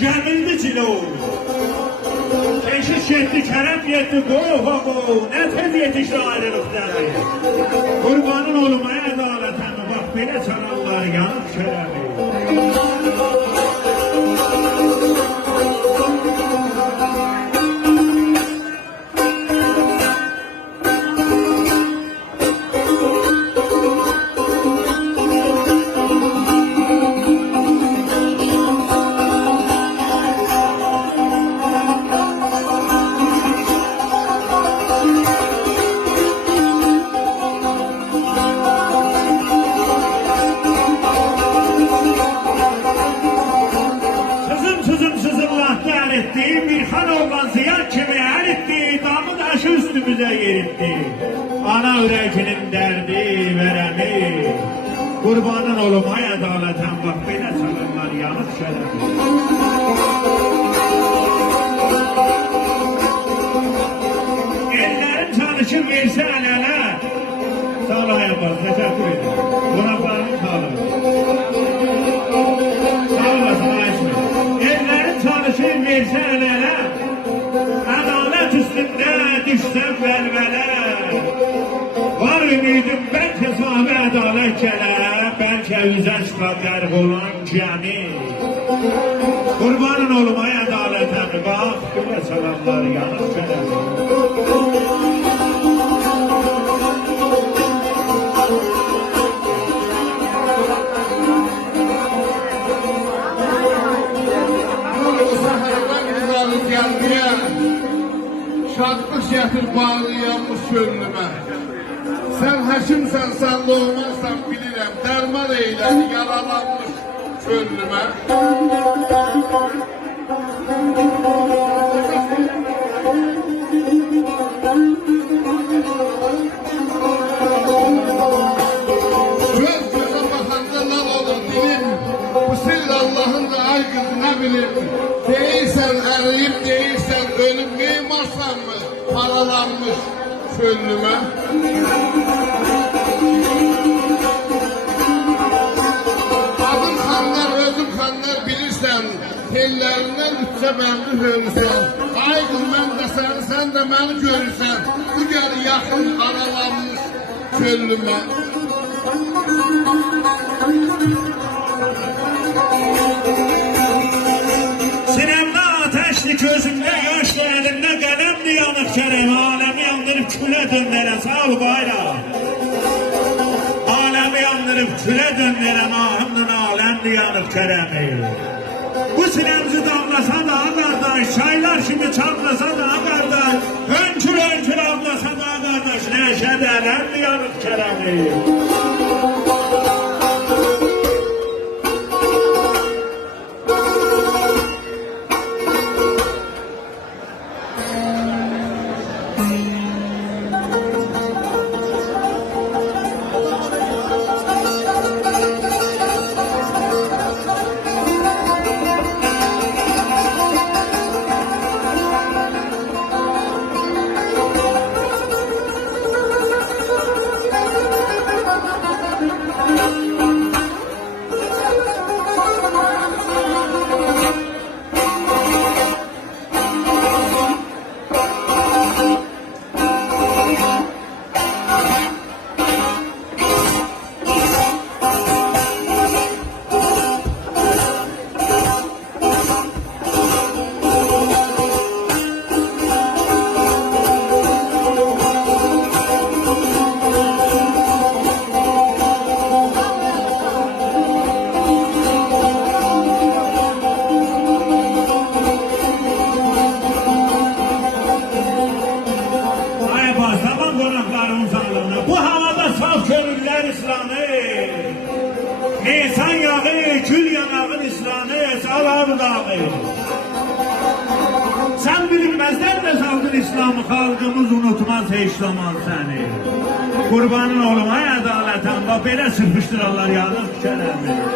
gəmildi cilo. Keşiş yetti, kərəm yetti, qov, nə tez yetişdi ayrılıqdan. Qurbanın olmaya ədalətən, bax belə çalanlar yanıb şərəmi. Mirxan oğlan ziyan kimi əritdi, damı daşı üstümüzə yeritdi. Ana ürəkinin dərdi, vərəmi, qurbanın olum ay ədalətən, bax belə çalanlar yanıq şərəmi. Ellərin çalışır versə əl-ələ, sağlaya bax, təşəkkür edir. Qonaqlarını sağlayın. Sağ olasın, ayısın. Ellərin çalışır versə əl-ələ, ədalət üstündə düşsən vəlvələ. Var ümidim bəlkə sahibi ədalət gələ, bəlkə üzə çıxa qərq olan gəmi. Qurbanın olmaya ədalətən, bax belə çalanlar yanıq şərəmi. Şadlıq gətir bağlayanmış gönlümə. Sən həkimsən, sən doğmansan bilirəm, dərman eylədi yaralanmış gönlümə. Göz gözə baxanda lal olur dilim, bu sirr Allah'ın da ay qız nə bilim. Deyirsən əriyib, deyirsən ölüm, meymarsan mı paralanmış gönlümə? Adın xanlar, özüm xanlar bilirsən, tellərindən üçcə bəndi hörürsən. Ay qız mən də səni, sən də məni görürsən, bu gəl yaxın aralanmış gönlümə. Sinemdə ateşli, gözümdə yaşlı, əlimdə qələmli yanıq kərəm. Aləmi yandırıb külə döndərəm, sağ ol bayraq. Aləmi yandırıb külə döndərəm, ahımdan aləmli yanıq kərəmi. Bu sinemzi damlasa da qardaş, çaylar kimi çatlasa da qardaş, hönkür ağlasa da qardaş, nəşədə ələmli yanıq kərəmi. Nisan yağı, kül yanağın İslam'ı, salar dağı. Sen bilinmezler de saldın İslam'ı, halkımız unutmaz hiç zaman seni. Kurbanın olmaya adaleten, bak böyle sırpıştırarlar yanıp şeremi.